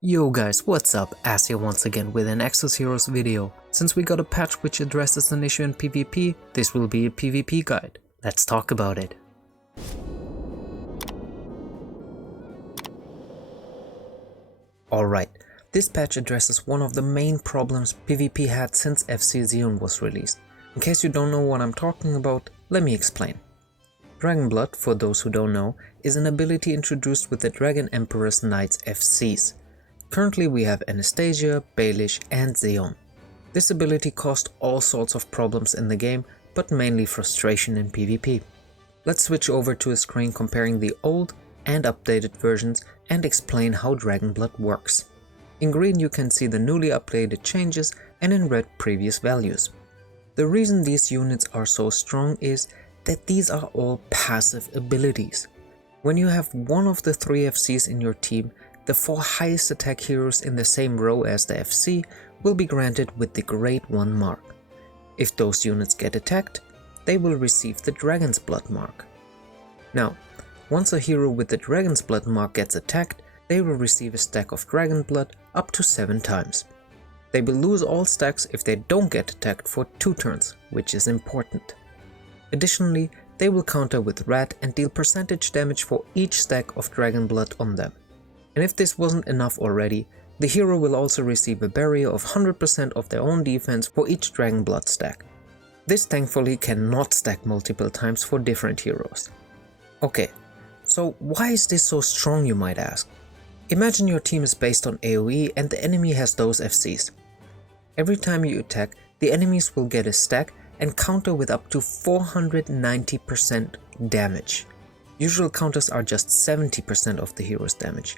Yo guys, what's up? As here once again with an Exos Heroes video. Since we got a patch which addresses an issue in PvP, this will be a PvP guide. Let's talk about it. Alright, this patch addresses one of the main problems PvP had since FC Xeon was released. In case you don't know what I'm talking about, let me explain. Dragon Blood, for those who don't know, is an ability introduced with the Dragon Emperor's Knights FCs. Currently we have Anastasia, Baelish and Xeon. This ability caused all sorts of problems in the game, but mainly frustration in PvP. Let's switch over to a screen comparing the old and updated versions and explain how Dragon Blood works. In green you can see the newly updated changes and in red previous values. The reason these units are so strong is that these are all passive abilities. When you have one of the 3 FCs in your team, the 4 highest attack heroes in the same row as the FC will be granted with the Grade 1 mark. If those units get attacked, they will receive the Dragon's Blood mark. Now, once a hero with the Dragon's Blood mark gets attacked, they will receive a stack of Dragon Blood up to 7 times. They will lose all stacks if they don't get attacked for 2 turns, which is important. Additionally, they will counter with Rat and deal percentage damage for each stack of Dragon Blood on them. And if this wasn't enough already, the hero will also receive a barrier of 100% of their own defense for each Dragon Blood stack. This thankfully cannot stack multiple times for different heroes. Okay, so why is this so strong, you might ask? Imagine your team is based on AoE and the enemy has those FCs. Every time you attack, the enemies will get a stack and counter with up to 490% damage. Usual counters are just 70% of the hero's damage.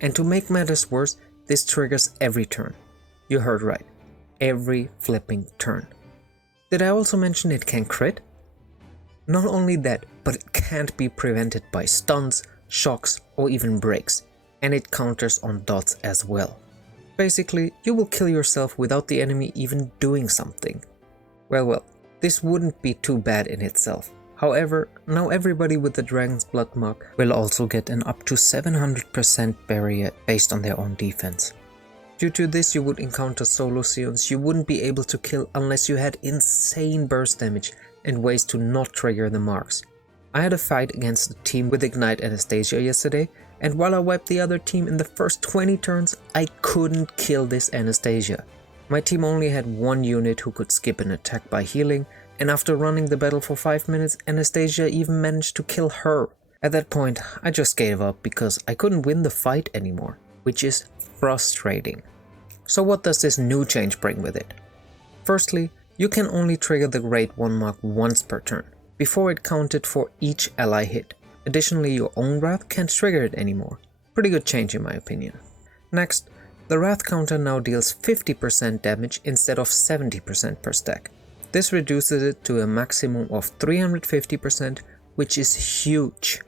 And to make matters worse, this triggers every turn. You heard right, every flipping turn. Did I also mention it can crit? Not only that, but it can't be prevented by stuns, shocks or even breaks, and it counters on dots as well. Basically, you will kill yourself without the enemy even doing something. Well, this wouldn't be too bad in itself. However, now everybody with the Dragon's Blood mark will also get an up to 700% barrier based on their own defense. Due to this, you would encounter solo Sions you wouldn't be able to kill unless you had insane burst damage and ways to not trigger the marks. I had a fight against a team with Ignite Anastasia yesterday, and while I wiped the other team in the first 20 turns, I couldn't kill this Anastasia. My team only had one unit who could skip an attack by healing, and after running the battle for 5 minutes, Anastasia even managed to kill her. At that point, I just gave up because I couldn't win the fight anymore, which is frustrating. So what does this new change bring with it? Firstly, you can only trigger the Grade 1 mark once per turn. Before it counted for each ally hit. Additionally, your own Wrath can't trigger it anymore. Pretty good change in my opinion. Next, the Wrath counter now deals 50% damage instead of 70% per stack. This reduces it to a maximum of 350%, which is huge.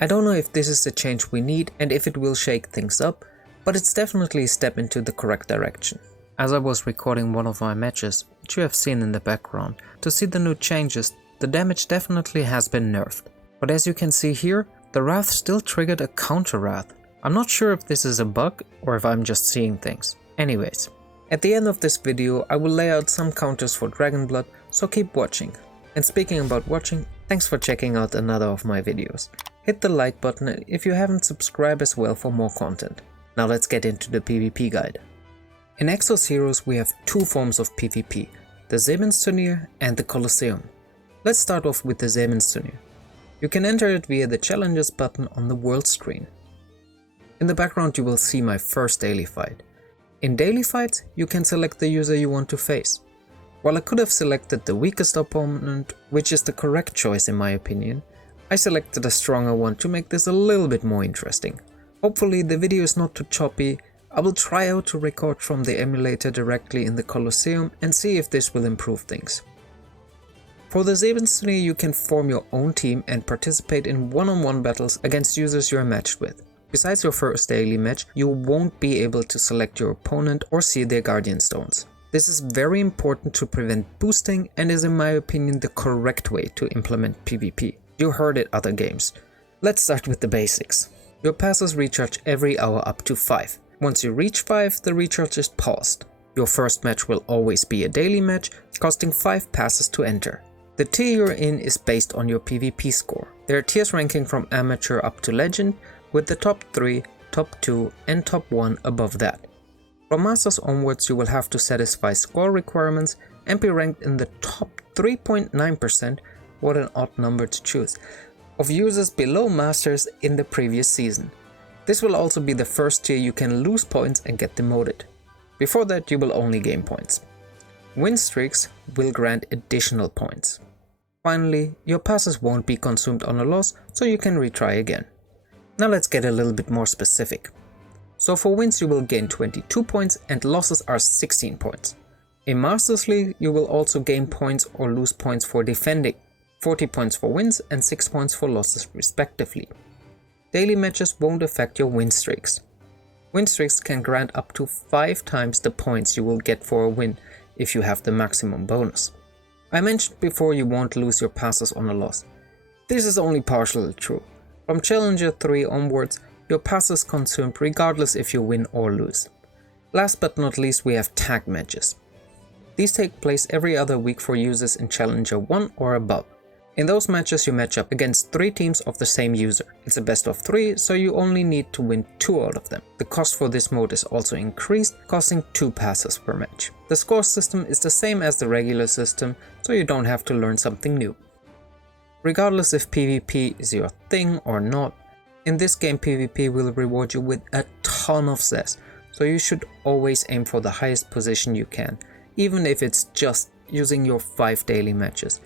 I don't know if this is the change we need and if it will shake things up, but it's definitely a step into the correct direction. As I was recording one of my matches, which you have seen in the background, to see the new changes, the damage definitely has been nerfed. But as you can see here, the Wrath still triggered a counter Wrath. I'm not sure if this is a bug or if I'm just seeing things. Anyways. At the end of this video, I will lay out some counters for Dragon Blood, so keep watching. And speaking about watching, thanks for checking out another of my videos. Hit the like button if you haven't subscribed as well for more content. Now let's get into the PvP guide. In Exos Heroes we have 2 forms of PvP, the Zebenstunier and the Coliseum. Let's start off with the Zebenstunier. You can enter it via the challenges button on the world screen. In the background you will see my first daily fight. In daily fights, you can select the user you want to face. While I could have selected the weakest opponent, which is the correct choice in my opinion, I selected a stronger one to make this a little bit more interesting. Hopefully the video is not too choppy. I will try out to record from the emulator directly in the Colloseum and see if this will improve things. For the Zebenstunier you can form your own team and participate in one-on-one battles against users you are matched with. Besides your first daily match, you won't be able to select your opponent or see their Guardian Stones. This is very important to prevent boosting and is in my opinion the correct way to implement PvP. You heard it other games. Let's start with the basics. Your passes recharge every hour up to 5. Once you reach 5, the recharge is paused. Your first match will always be a daily match, costing 5 passes to enter. The tier you're in is based on your PvP score. There are tiers ranking from amateur up to legend, with the top 3, top 2 and top 1 above that. From masters onwards you will have to satisfy score requirements and be ranked in the top 3.9%, what an odd number to choose, of users below masters in the previous season. This will also be the first tier you can lose points and get demoted. Before that you will only gain points. Win streaks will grant additional points. Finally, your passes won't be consumed on a loss, so you can retry again. Now let's get a little bit more specific. So for wins you will gain 22 points and losses are 16 points. In Masters League you will also gain points or lose points for defending, 40 points for wins and 6 points for losses respectively. Daily matches won't affect your win streaks. Win streaks can grant up to 5 times the points you will get for a win if you have the maximum bonus. I mentioned before you won't lose your passes on a loss. This is only partially true. From Challenger 3 onwards, your passes consumed regardless if you win or lose. Last but not least we have tag matches. These take place every other week for users in Challenger 1 or above. In those matches you match up against 3 teams of the same user. It's a best of 3, so you only need to win 2 out of them. The cost for this mode is also increased, costing 2 passes per match. The score system is the same as the regular system, so you don't have to learn something new. Regardless if PvP is your thing or not, in this game PvP will reward you with a ton of zest, so you should always aim for the highest position you can, even if it's just using your 5 daily matches.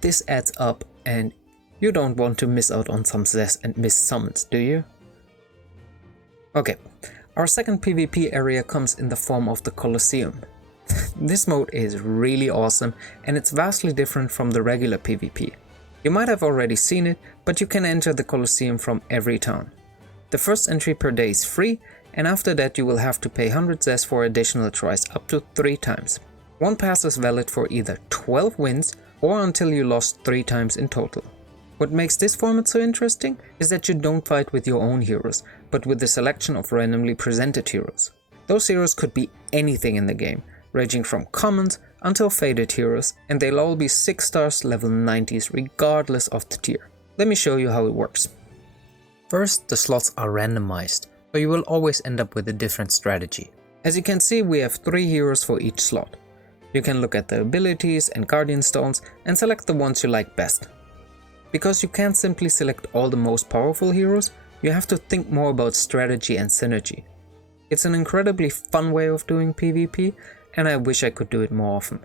This adds up and you don't want to miss out on some zest and miss summons, do you? Okay, our second PvP area comes in the form of the Coliseum. This mode is really awesome and it's vastly different from the regular PvP. You might have already seen it, but you can enter the Coliseum from every town. The first entry per day is free, and after that you will have to pay 100 zest for additional tries up to 3 times. One pass is valid for either 12 wins or until you lost 3 times in total. What makes this format so interesting is that you don't fight with your own heroes, but with a selection of randomly presented heroes. Those heroes could be anything in the game, ranging from commons until faded heroes, and they'll all be 6 stars level 90s regardless of the tier. Let me show you how it works. First, the slots are randomized, so you will always end up with a different strategy. As you can see, we have 3 heroes for each slot. You can look at the abilities and guardian stones and select the ones you like best. Because you can't simply select all the most powerful heroes, you have to think more about strategy and synergy. It's an incredibly fun way of doing PvP, and I wish I could do it more often.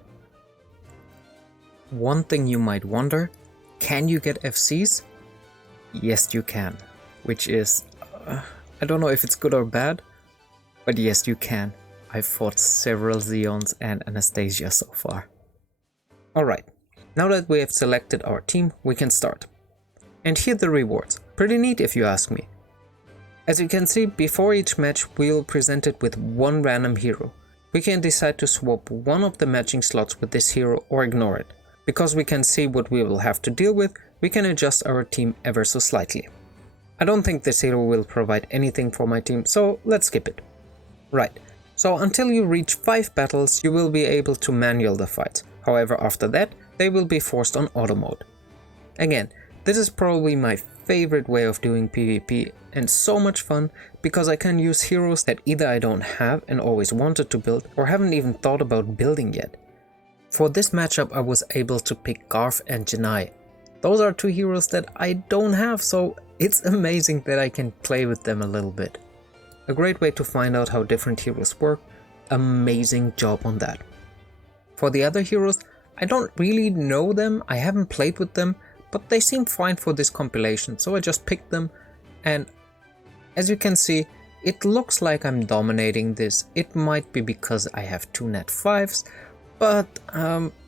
One thing you might wonder, can you get FCs? Yes you can, which is, I don't know if it's good or bad, but yes you can. I've fought several Zeons and Anastasia so far. Alright, now that we have selected our team, we can start. And here are the rewards. Pretty neat if you ask me. As you can see, before each match we'll present it with one random hero. We can decide to swap one of the matching slots with this hero or ignore it. Because we can see what we will have to deal with, we can adjust our team ever so slightly. I don't think this hero will provide anything for my team, so let's skip it. Right. So until you reach 5 battles you will be able to manual the fights, however after that they will be forced on auto mode. Again, this is probably my favorite way of doing PvP and so much fun because I can use heroes that either I don't have and always wanted to build or haven't even thought about building yet. For this matchup I was able to pick Garth and Janai. Those are 2 heroes that I don't have, so it's amazing that I can play with them a little bit. A great way to find out how different heroes work, amazing job on that. For the other heroes, I don't really know them, I haven't played with them, but they seem fine for this compilation, so I just picked them, and as you can see, it looks like I'm dominating this. It might be because I have 2 net 5s, but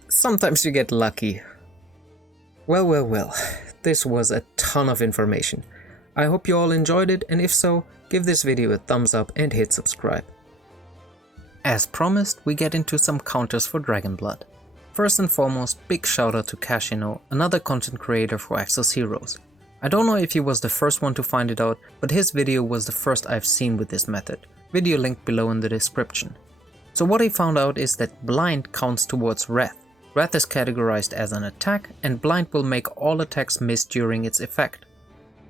sometimes you get lucky. Well, this was a ton of information. I hope you all enjoyed it, and if so, give this video a thumbs up and hit subscribe. As promised, we get into some counters for Dragonblood. First and foremost, big shout out to Kashino, another content creator for Exos Heroes. I don't know if he was the first one to find it out, but his video was the first I've seen with this method. video link below in the description. So what he found out is that blind counts towards wrath. Wrath is categorized as an attack, and blind will make all attacks miss during its effect.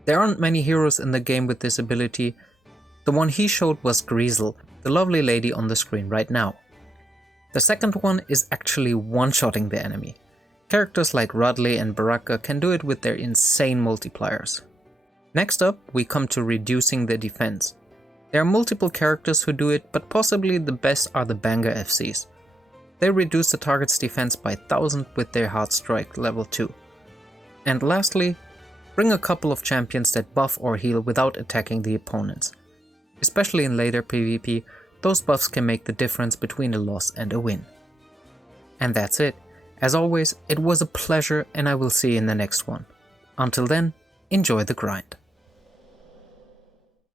There aren't many heroes in the game with this ability. The one he showed was Greasel, the lovely lady on the screen right now. The second one is actually one-shotting the enemy. Characters like Rudley and Baraka can do it with their insane multipliers. Next up, we come to reducing the defense. There are multiple characters who do it, but possibly the best are the Banger FCs. They reduce the target's defense by 1000 with their Hard Strike level 2. And lastly, bring a couple of champions that buff or heal without attacking the opponents. Especially in later PvP, those buffs can make the difference between a loss and a win. And that's it. As always, it was a pleasure, and I will see you in the next one. Until then, enjoy the grind.